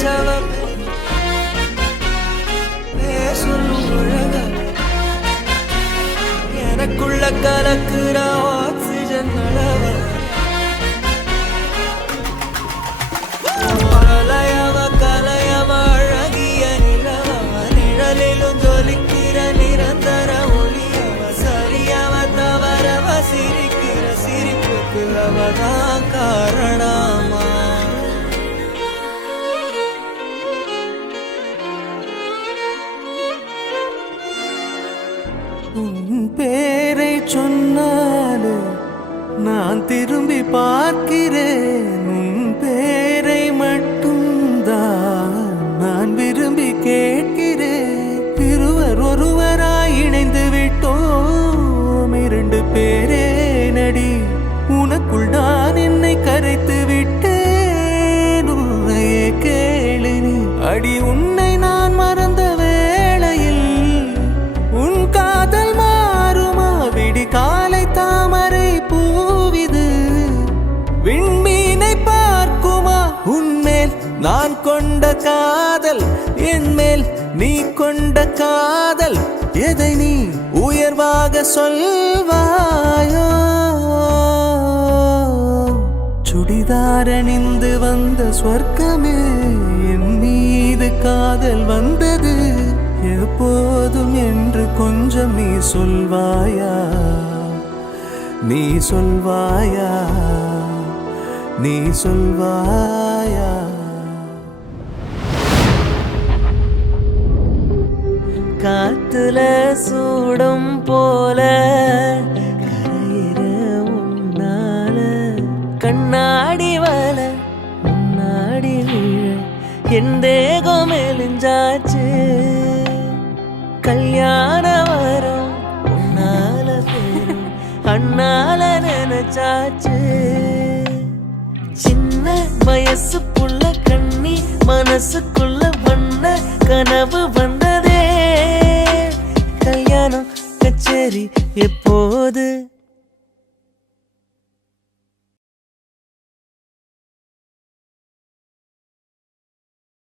வச்சவன் சொல்லும் அழக எனக்குள்ள கலக்குற ஆக்சிஜன் அளவ கலையவ அழகிய நிலவ நிழலிலும் ஜொலிக்கிற நிரந்தர ஒளியவ சரியவ தவறவ சிரிக்கிற சிரிப்புக்கு அவதான் காரணமா உன் பேரை சொன்னாலே நான் திரும்பி பார்க்கிறேன் உன் பேரை மட்டும்தான் நான் விரும்பி கேட்கிறேன் இருவர் ஒருவராய் இணைந்து விட்டோம் இரண்டு பேரே நடி உனக்குள் நான் என்னை கரைத்து விட்டேன் உன்னையே கேளு நீ அடி உன்னை நான் மறந்த வேளையில் உன் காதல் மாறுமா விடி காலை தாமரை பூவிது விண்மீனை பார்க்குமா உன்மேல் நான் கொண்ட காதல் என் மேல் நீ கொண்ட காதல் எதை நீ உயர்வாக சொல்வாயோ சுடிதாரணிந்து வந்த ஸ்வர்க்கமே என் மீது காதல் வந்தது எப்போதும் என்று கொஞ்சம் நீ சொல்வாயா நீ சொல்வாயா நீ சொல்வாயா காத்துல சூடம் போல கரையிற உன்னால கண்ணாடி வல முன்னாடி விழ என் தேகம் மெலிஞ்சாச்சு கல்யாண வரும் உன்னால பேரும் அண்ணால நினைச்சாச்சு சின்ன வயசுக்குள்ள கண்ணி மனசுக்குள்ள வண்ண கனவு வந்ததே கல்யாணம் கச்சேரி எப்போது